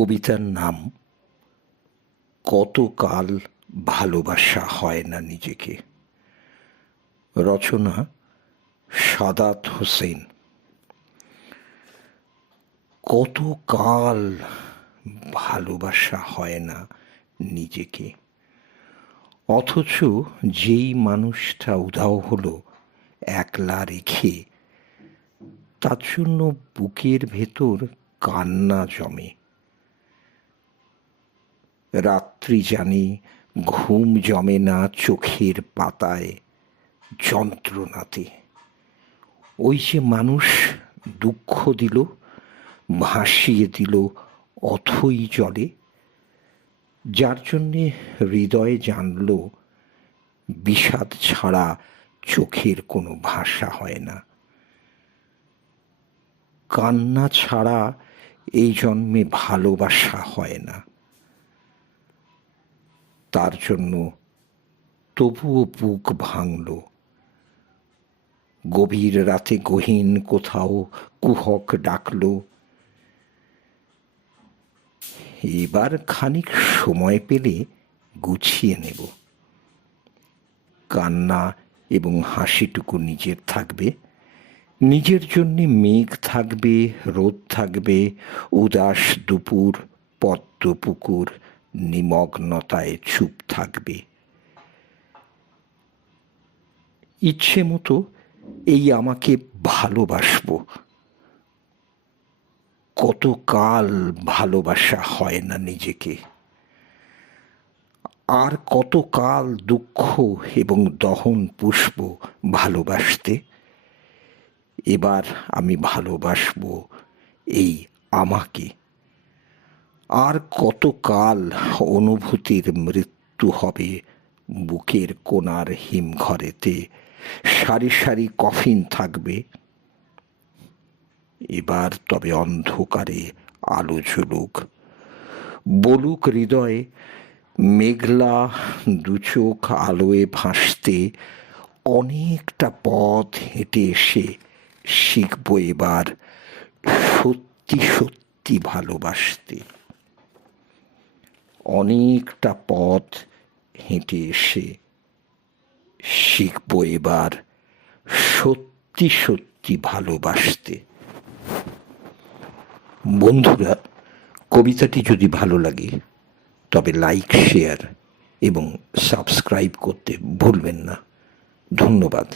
কবিতার নাম কতকাল ভালোবাসা হয় না নিজেকে। রচনা সাদাত হোসেন। কতকাল ভালোবাসা হয় না নিজেকে, অথচ যেই মানুষটা উধাও হলো একলা রেখে, তার জন্য বুকের ভেতর কান্না জমে। রাত্রি জানি ঘুম জমে না চোখের পাতায় যন্ত্রণাতে। ওই যে মানুষ দুঃখ দিল, ভাসিয়ে দিল অথই জলে, যার জন্যে হৃদয়ে জানল বিষাদ ছাড়া চোখের কোনো ভাষা হয় না। কান্না ছাড়া এই জন্মে ভালোবাসা হয় না। তার জন্য তবুও বুক ভাঙল। গভীর রাতে গহীন কোথাও কুহক ডাকল, এবার খানিক সময় পেলে গুছিয়ে নেব। কান্না এবং হাসিটুকু নিজের থাকবে, নিজের জন্যে মেঘ থাকবে, রোদ থাকবে, উদাস দুপুর, পদ্ম পুকুর নিমগ্নতায় চুপ থাকবে। ইচ্ছে মতো এই আমাকে ভালোবাসবো। কতকাল ভালোবাসা হয় না নিজেকে, আর কতকাল দুঃখ এবং দহন পুষ্প ভালোবাসতে। এবার আমি ভালোবাসবো এই আমাকে। আর কতকাল অনুভূতির মৃত্যু হবে বুকের কোণার হিমঘরেতে, সারি সারি কফিন থাকবে। এবার তবে অন্ধকারে আলো জ্বলুক, বলুক হৃদয়ে মেঘলা দুচোখ আলোয় ভাসতে। অনেকটা পথ হেঁটে এসে শিখব এবার সত্যি সত্যি ভালোবাসতে। অনেকটা পথ হেঁটে এসে শিখব এবার সত্যি সত্যি ভালোবাসতে। বন্ধুরা, কবিতাটি যদি ভালো লাগে তবে লাইক, শেয়ার এবং সাবস্ক্রাইব করতে ভুলবেন না। ধন্যবাদ।